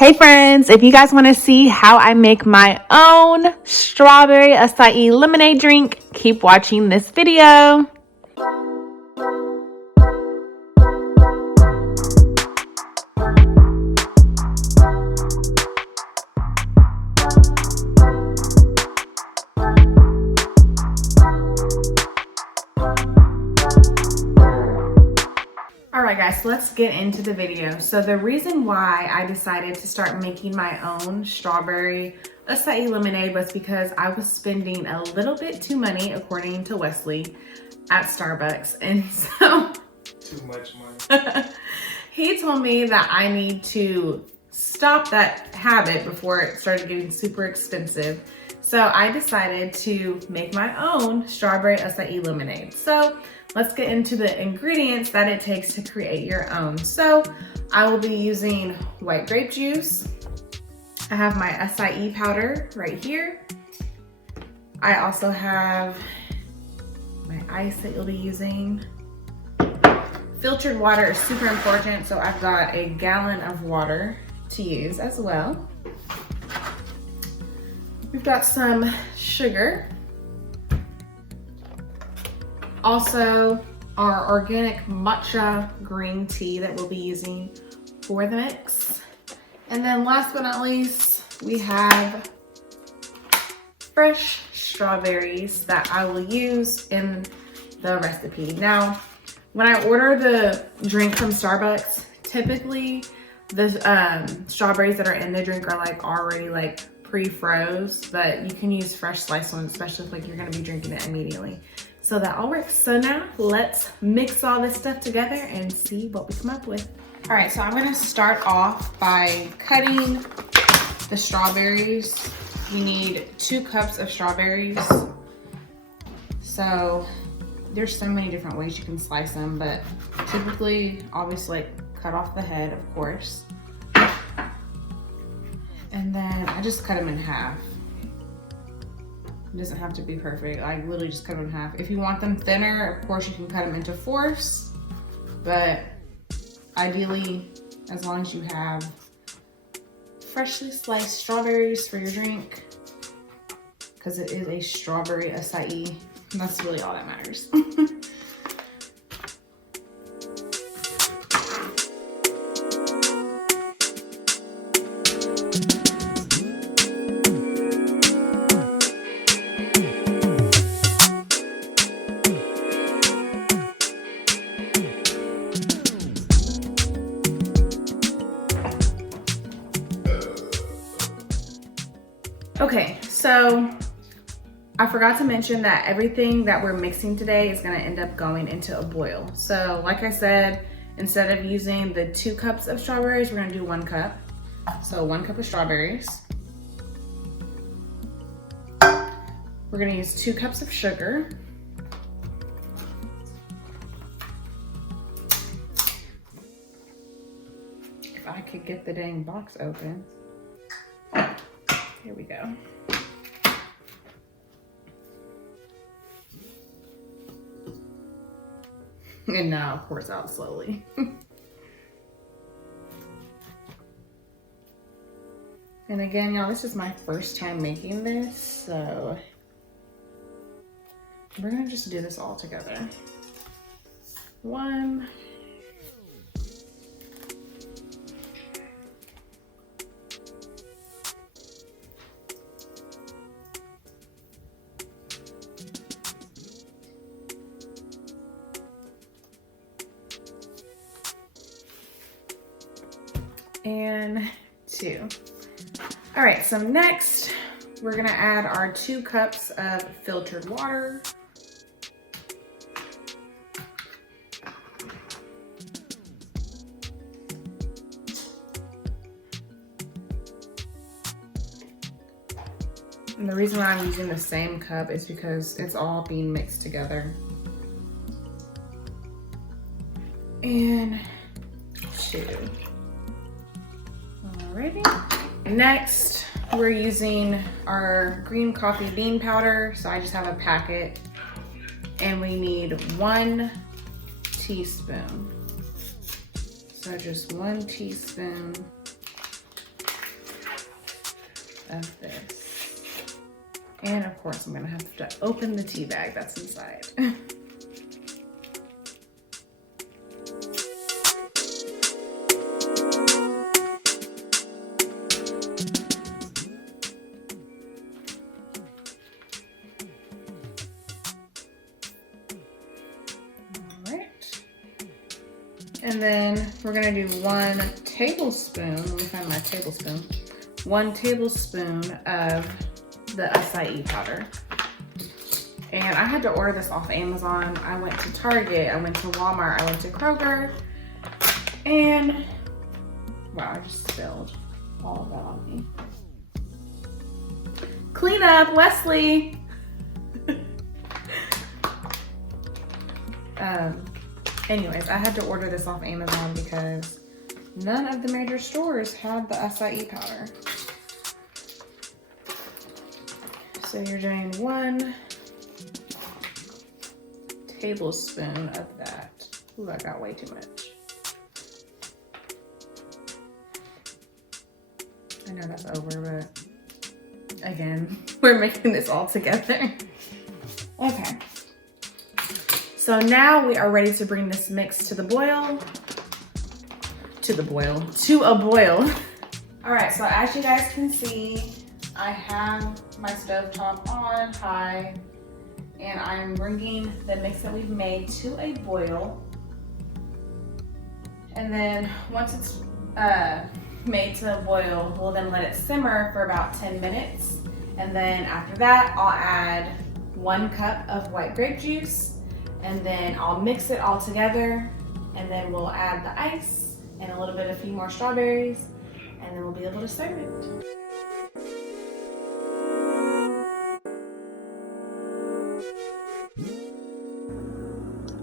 Hey friends, if you guys want to see how I make my own strawberry acai lemonade drink, keep watching this video. Alright guys, so let's get into the video. So the reason why I decided to start making my own strawberry acai lemonade was because I was spending a little bit too money, according to Wesley, at Starbucks. And so too much money. He told me that I need to stop that habit before it started getting super expensive. So I decided to make my own strawberry acai lemonade. So let's get into the ingredients that it takes to create your own. So I will be using white grape juice. I have my acai powder right here. I also have my ice that you'll be using. Filtered water is super important, so I've got a gallon of water to use as well. We've got some sugar. Also, our organic matcha green tea that we'll be using for the mix. And then last but not least, we have fresh strawberries that I will use in the recipe. Now, when I order the drink from Starbucks, typically the strawberries that are in the drink are like already like pre-froze, but you can use fresh sliced ones, especially if like you're gonna be drinking it immediately. So that all works. So now let's mix all this stuff together and see what we come up with. All right, so I'm gonna start off by cutting the strawberries. You need 2 cups of strawberries. So there's so many different ways you can slice them, but typically, obviously, cut off the head, of course. And then I just cut them in half. It doesn't have to be perfect. I literally just cut them in half. If you want them thinner, of course, you can cut them into 4ths. But ideally, as long as you have freshly sliced strawberries for your drink, because it is a strawberry acai, that's really all that matters. Okay, so I forgot to mention that everything that we're mixing today is gonna end up going into a boil. So like I said, instead of using the 2 cups of strawberries, we're gonna do 1 cup. So 1 cup of strawberries. We're gonna use 2 cups of sugar. If I could get the dang box open. Here we go. And now it pours out slowly. And again, y'all, this is my first time making this, so we're gonna just do this all together. 1. And 2. All right, so next we're gonna add our 2 cups of filtered water. And the reason why I'm using the same cup is because it's all being mixed together. And 2. Alrighty. Next, we're using our green coffee bean powder. So I just have a packet, and we need 1 teaspoon. So just 1 teaspoon of this. And of course, I'm gonna have to open the tea bag that's inside. And then we're gonna do 1 tablespoon, let me find my tablespoon, 1 tablespoon of the acai powder. And I had to order this off Amazon. I went to Target, I went to Walmart, I went to Kroger, and wow, I just spilled all of that on me. Clean up, Wesley! Anyways, I had to order this off Amazon because none of the major stores had the acai powder. So you're doing 1 tablespoon of that. Ooh, I got way too much. I know that's over, but again, we're making this all together. Okay. So now we are ready to bring this mix to a boil. All right, so as you guys can see, I have my stovetop on high, and I'm bringing the mix that we've made to a boil. And then once it's made to a boil, we'll then let it simmer for about 10 minutes. And then after that, I'll add 1 cup of white grape juice, and then I'll mix it all together, and then we'll add the ice and a few more strawberries, and then we'll be able to serve it.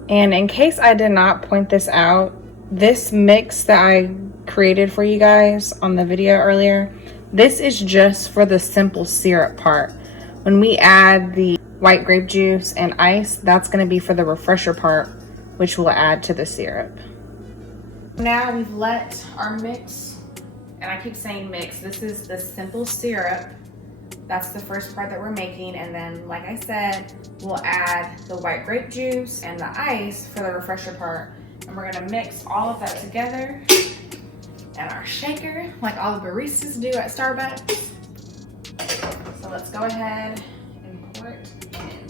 And in case I did not point this out, this mix that I created for you guys on the video earlier, this is just for the simple syrup part. When we add the white grape juice and ice, that's going to be for the refresher part, which we'll add to the syrup. Now we've let our mix, and I keep saying mix, this is the simple syrup. That's the first part that we're making, and then like I said, we'll add the white grape juice and the ice for the refresher part, and we're going to mix all of that together in our shaker like all the baristas do at Starbucks. So let's go ahead and pour it in.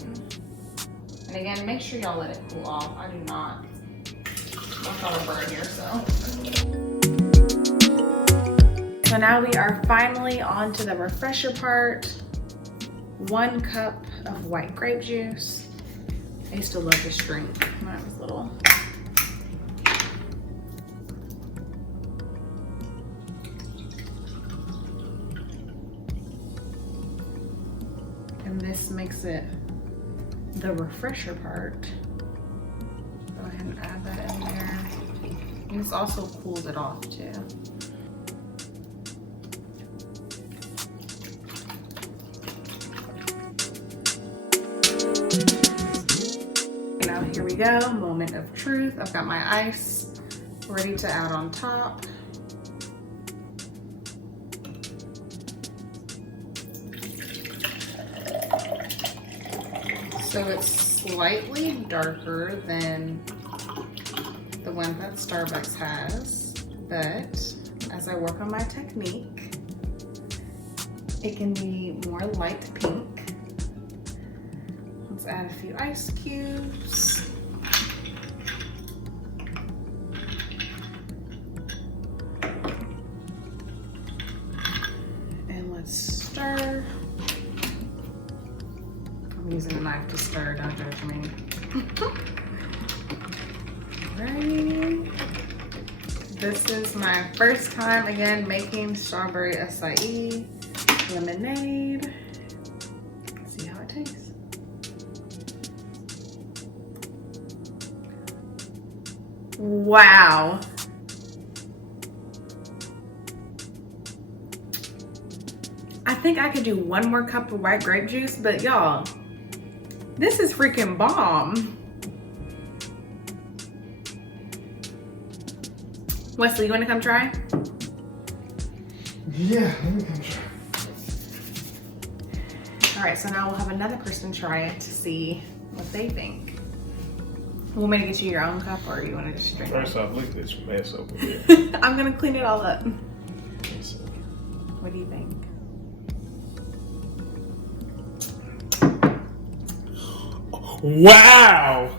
And again, make sure y'all let it cool off. I do not want y'all to burn yourself. So now we are finally on to the refresher part. 1 cup of white grape juice. I used to love this drink when I was little. And this makes it the refresher part. Go ahead and add that in there. And this also cools it off too. Now here we go, moment of truth. I've got my ice ready to add on top. So it's slightly darker than the one that Starbucks has, but as I work on my technique, it can be more light pink. Let's add a few ice cubes. And let's stir. I'm using a knife to stir, don't judge me. Alrighty. This is my first time again making strawberry acai lemonade. Let's see how it tastes. Wow. I think I could do 1 more cup of white grape juice, but y'all, this is freaking bomb. Wesley, you wanna come try? Yeah, let me come try. All right, so now we'll have another person try it to see what they think. You want me to get you your own cup, or you want to just drink First off, look at this mess over here. I'm gonna clean it all up. Let's see. What do you think? Wow!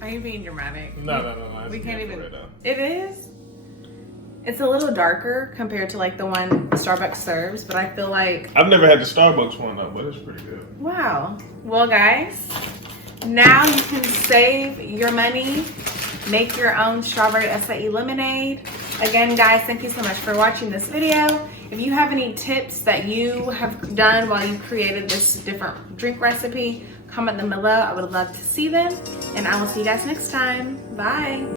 Are you being dramatic? No. We can't even. Right now. It is. It's a little darker compared to like the one Starbucks serves, but I feel like. I've never had the Starbucks one though, but it's pretty good. Wow. Well, guys, now you can save your money, make your own strawberry acai lemonade. Again, guys, thank you so much for watching this video. If you have any tips that you have done while you created this different drink recipe, comment them below. I would love to see them. And I will see you guys next time. Bye.